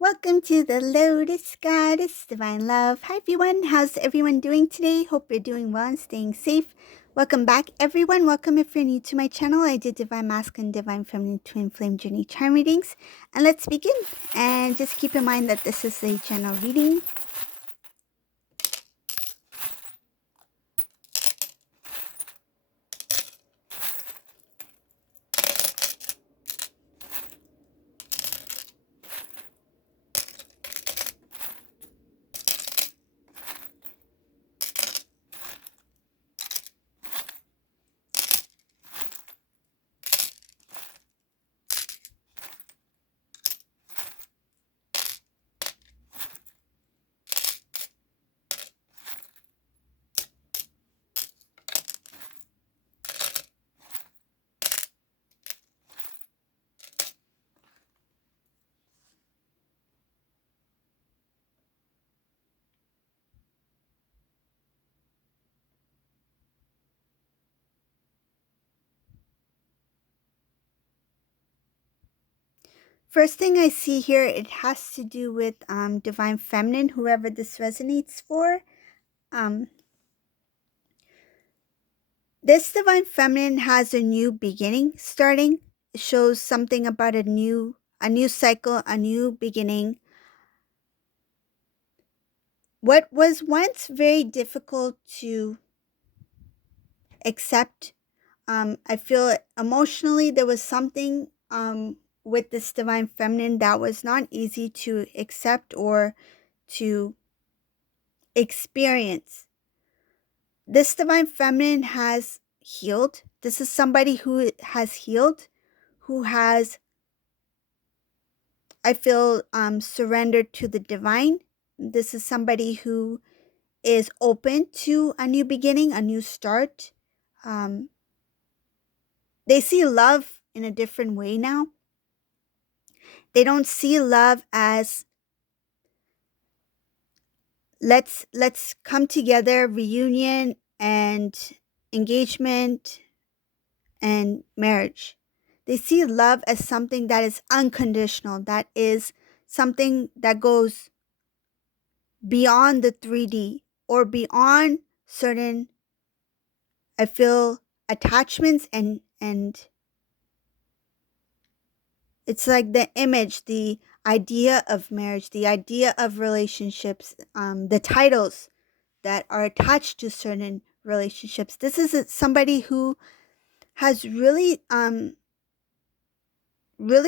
Welcome to the Lotus Goddess Divine Love. Hi everyone, how's everyone doing today? Hope you're doing well and staying safe. Welcome back everyone. Welcome if you're new to my channel. I did Divine Masculine, Divine Feminine, Twin Flame Journey Charm readings. And let's begin. And just keep in mind that this is a general reading. First thing I see here, it has to do with Divine Feminine, whoever this resonates for. This Divine Feminine has a new beginning starting. It shows something about a new cycle, a new beginning. What was once very difficult to accept, I feel emotionally there was something with this Divine Feminine that was not easy to accept or to experience. This Divine Feminine has healed. This is somebody who has healed, who has, I feel, surrendered to the divine. This is somebody who is open to a new beginning, a new start. Um, they see love in a different way now. They don't see love as let's come together, reunion and engagement and marriage. They see love as something that is unconditional, that is something that goes beyond the 3D or beyond certain, I feel, attachments and it's like the image, the idea of marriage, the idea of relationships, the titles that are attached to certain relationships. This is somebody who has really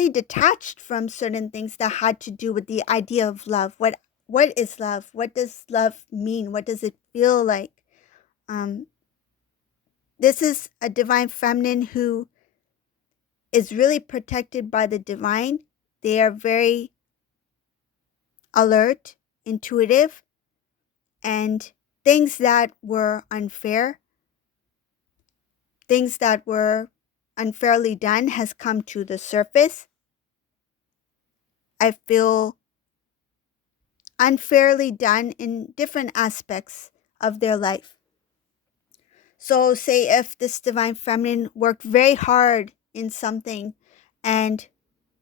detached from certain things that had to do with the idea of love. What is love? What does love mean? What does it feel like? Um, this is a Divine Feminine who is really protected by the divine. They are very alert, intuitive, and things that were unfair, things that were unfairly done has come to the surface. I feel unfairly done in different aspects of their life. So say if this Divine Feminine worked very hard in something and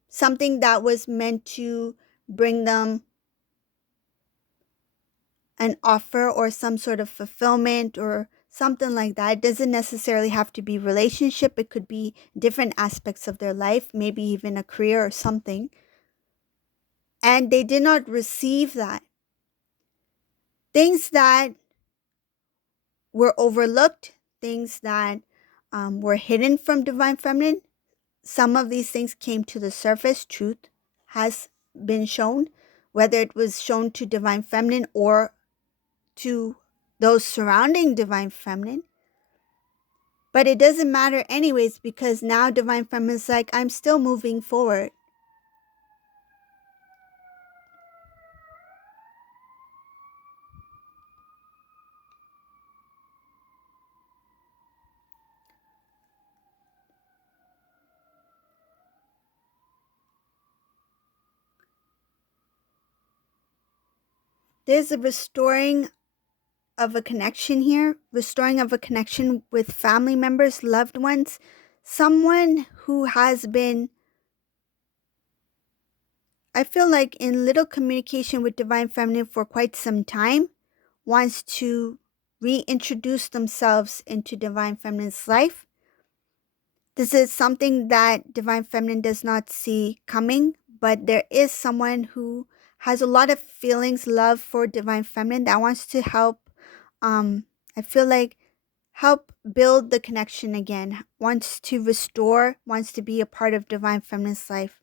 something that was meant to bring them an offer or some sort of fulfillment or something like that. It doesn't necessarily have to be relationship. It could be different aspects of their life, maybe even a career or something. And they did not receive that. Things that were overlooked, things that were hidden from Divine Feminine, some of these things came to the surface. Truth has been shown, whether it was shown to Divine Feminine or to those surrounding Divine Feminine. But it doesn't matter anyways, because now Divine Feminine is like, I'm still moving forward. There's a restoring of a connection here, restoring of a connection with family members, loved ones, someone who has been, I feel like in little communication with Divine Feminine for quite some time, wants to reintroduce themselves into Divine Feminine's life. This is something that Divine Feminine does not see coming, but there is someone who has a lot of feelings, love for Divine Feminine that wants to help. Um, I feel like help build the connection again, wants to restore, wants to be a part of Divine Feminine's life.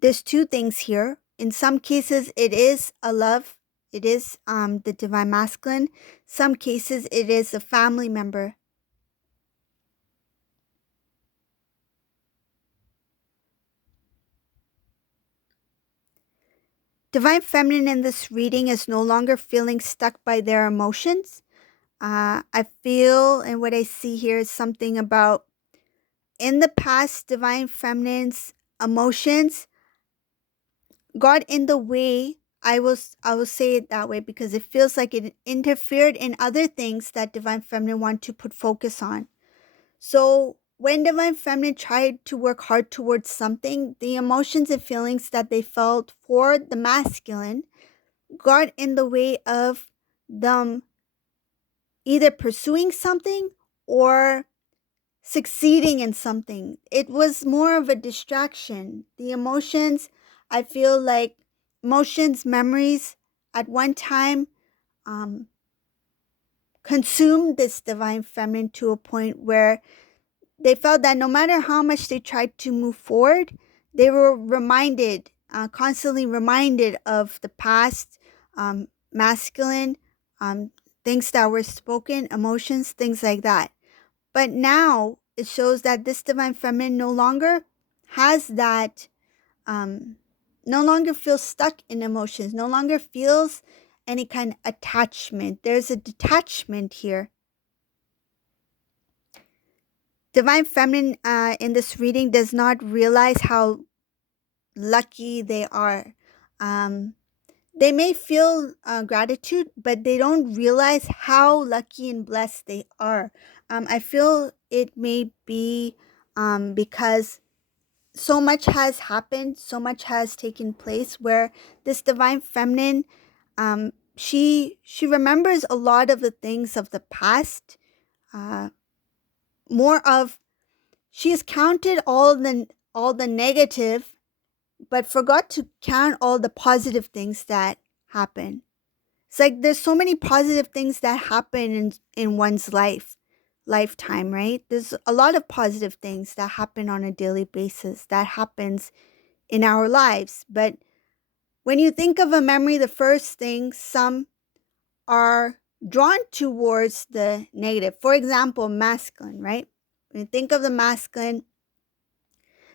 There's two things here. In some cases, it is a love. It is the Divine Masculine. Some cases, it is a family member. Divine Feminine in this reading is no longer feeling stuck by their emotions. I feel, and what I see here is something about in the past, Divine Feminine's emotions got in the way. I will say it that way because it feels like it interfered in other things that Divine Feminine want to put focus on. So when Divine Feminine tried to work hard towards something, the emotions and feelings that they felt for the masculine got in the way of them either pursuing something or succeeding in something. It was more of a distraction. The emotions, I feel like emotions, memories at one time um, consumed this Divine Feminine to a point where they felt that no matter how much they tried to move forward, they were reminded, constantly reminded of the past, masculine, um, things that were spoken, emotions, things like that. But now it shows that this Divine Feminine no longer has that, um, no longer feels stuck in emotions, no longer feels any kind of attachment. There's a detachment here. Divine Feminine in this reading does not realize how lucky they are. Um, they may feel gratitude, but they don't realize how lucky and blessed they are. I feel it may be because so much has happened, so much has taken place where this Divine Feminine, she remembers a lot of the things of the past, uh, more of she has counted all the negative, but forgot to count all the positive things that happen. It's like there's so many positive things that happen in one's lifetime, right? There's a lot of positive things that happen on a daily basis that happens in our lives. But when you think of a memory, the first thing some are drawn towards the negative. For example, masculine, right? When you think of the masculine,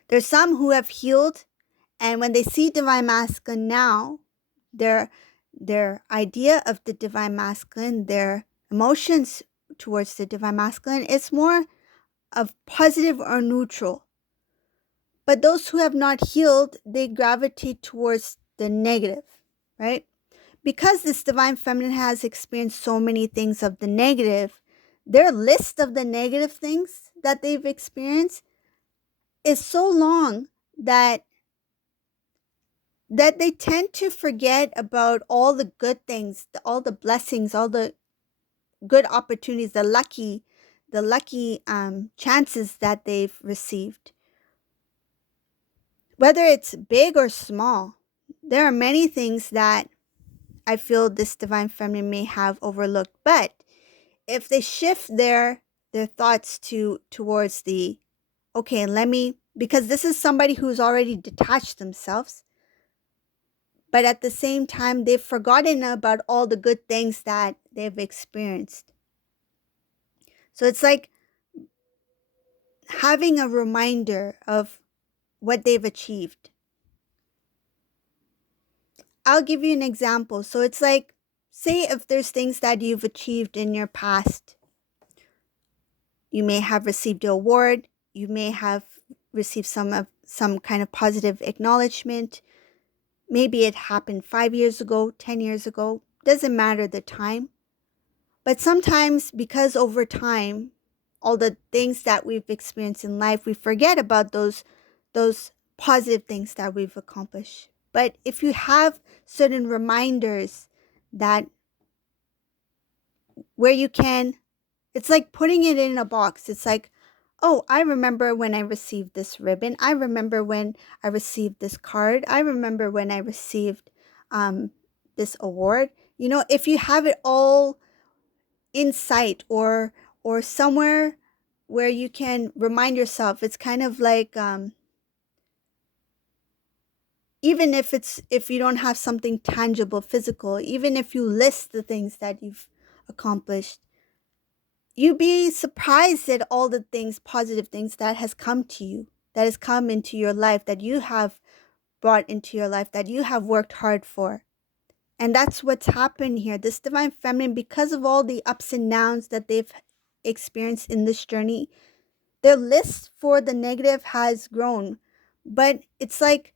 there's some who have healed, and when they see Divine Masculine now, their their idea of the Divine Masculine, their emotions towards the Divine Masculine, it's more of positive or neutral. But those who have not healed, they gravitate towards the negative, right? Because this Divine Feminine has experienced so many things of the negative, their list of the negative things that they've experienced is so long that they tend to forget about all the good things, all the blessings, all the good opportunities, the lucky chances that they've received. Whether it's big or small, there are many things that I feel this Divine Feminine may have overlooked. But if they shift their thoughts towards the okay, let me, because this is somebody who's already detached themselves, but at the same time they've forgotten about all the good things that they've experienced. So it's like having a reminder of what they've achieved. I'll give you an example. So it's like, say if there's things that you've achieved in your past, you may have received an award, you may have received some kind of positive acknowledgement. Maybe it happened 5 years ago, 10 years ago, doesn't matter the time. But sometimes because over time, all the things that we've experienced in life, we forget about those positive things that we've accomplished. But if you have certain reminders that where you can, it's like putting it in a box. It's like, oh, I remember when I received this ribbon. I remember when I received this card. I remember when I received um, this award. You know, if you have it all in sight or somewhere where you can remind yourself, it's kind of like even if you don't have something tangible, physical, even if you list the things that you've accomplished, you'd be surprised at all the things, positive things that has come to you, that has come into your life, that you have brought into your life, that you have worked hard for. And that's what's happened here. This divine feminine, because of all the ups and downs that they've experienced in this journey, their list for the negative has grown. But it's like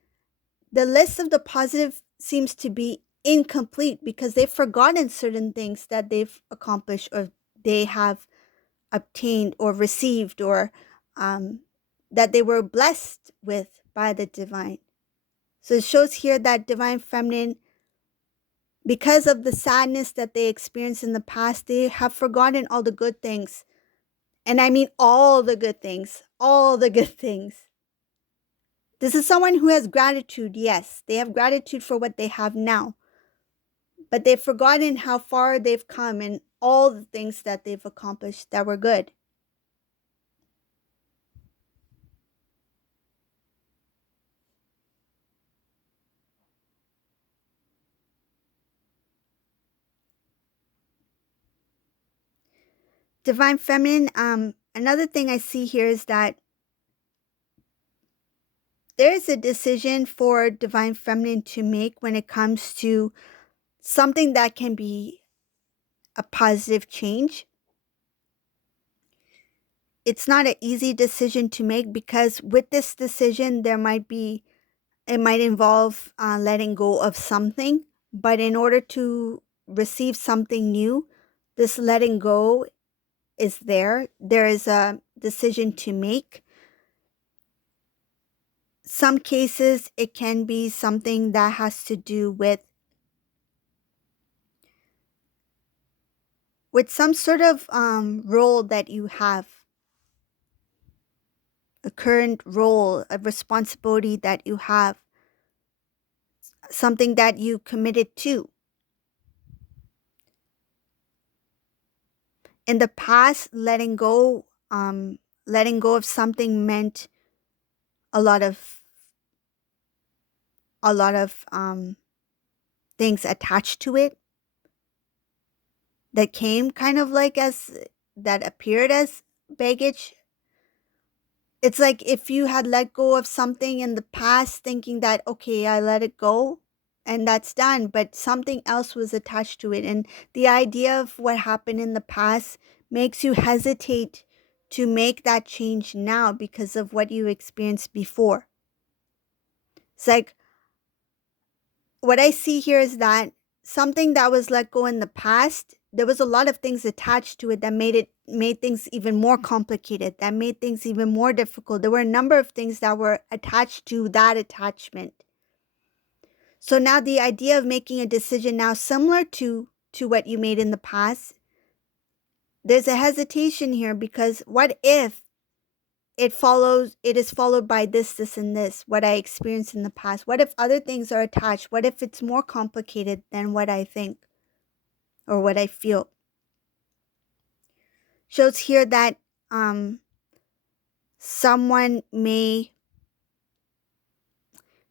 the list of the positive seems to be incomplete because they've forgotten certain things that they've accomplished or they have obtained or received or um, that they were blessed with by the divine. So it shows here that divine feminine, because of the sadness that they experienced in the past, they have forgotten all the good things. And I mean all the good things, all the good things. This is someone who has gratitude, yes. They have gratitude for what they have now. But they've forgotten how far they've come and all the things that they've accomplished that were good. Divine feminine, another thing I see here is that there is a decision for divine feminine to make when it comes to something that can be a positive change. It's not an easy decision to make because with this decision, it might involve letting go of something. But in order to receive something new, this letting go is there. There is a decision to make. Some cases, it can be something that has to do with some sort of role that you have, a current role, a responsibility that you have, something that you committed to. In the past, letting go of something meant a lot of things attached to it that came kind of like as that appeared as baggage. It's like if you had let go of something in the past thinking that, okay, I let it go and that's done, but something else was attached to it. And the idea of what happened in the past makes you hesitate to make that change now because of what you experienced before. It's like what I see here is that something that was let go in the past, there was a lot of things attached to it that made things even more complicated, that made things even more difficult. There were a number of things that were attached to that attachment. So now the idea of making a decision now similar to what you made in the past, there's a hesitation here because what if it is followed by this and this, what I experienced in the past? What if other things are attached? What if it's more complicated than what I think or what I feel? Shows here that someone may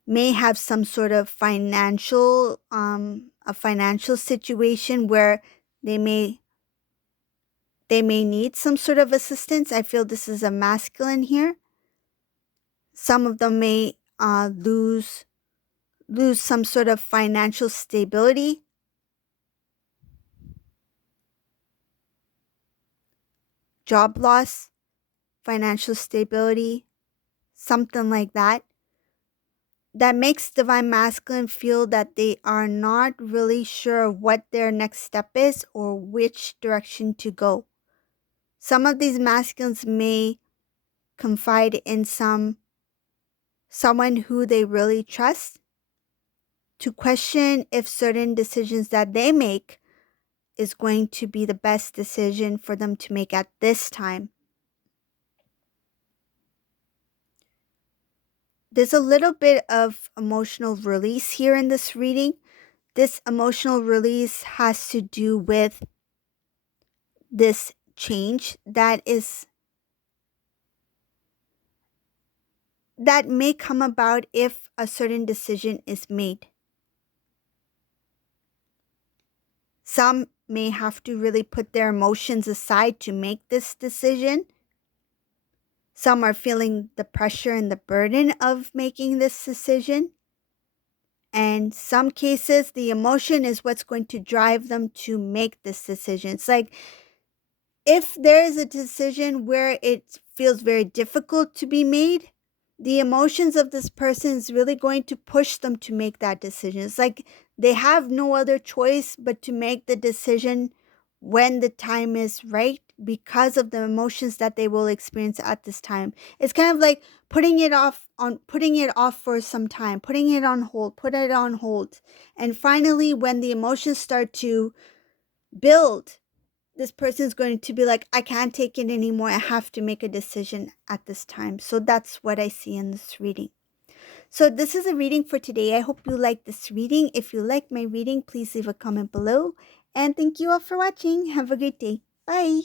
have some sort of financial a financial situation where they may need some sort of assistance. I feel this is a masculine here. Some of them may lose some sort of financial stability, job loss, financial stability, something like that. That makes divine masculine feel that they are not really sure what their next step is or which direction to go. Some of these masculines may confide in some someone who they really trust, to question if certain decisions that they make is going to be the best decision for them to make at this time. There's a little bit of emotional release here in this reading. This emotional release has to do with this change that may come about if a certain decision is made. Some may have to really put their emotions aside to make this decision. Some are feeling the pressure and the burden of making this decision. And some cases, the emotion is what's going to drive them to make this decision. It's like if there is a decision where it feels very difficult to be made, the emotions of this person is really going to push them to make that decision. It's like they have no other choice but to make the decision when the time is right because of the emotions that they will experience at this time. It's kind of like putting it off for some time, putting it on hold, put it on hold. And finally, when the emotions start to build, this person is going to be like, I can't take it anymore. I have to make a decision at this time. So that's what I see in this reading. So this is a reading for today. I hope you like this reading. If you like my reading, please leave a comment below. And thank you all for watching. Have a great day. Bye.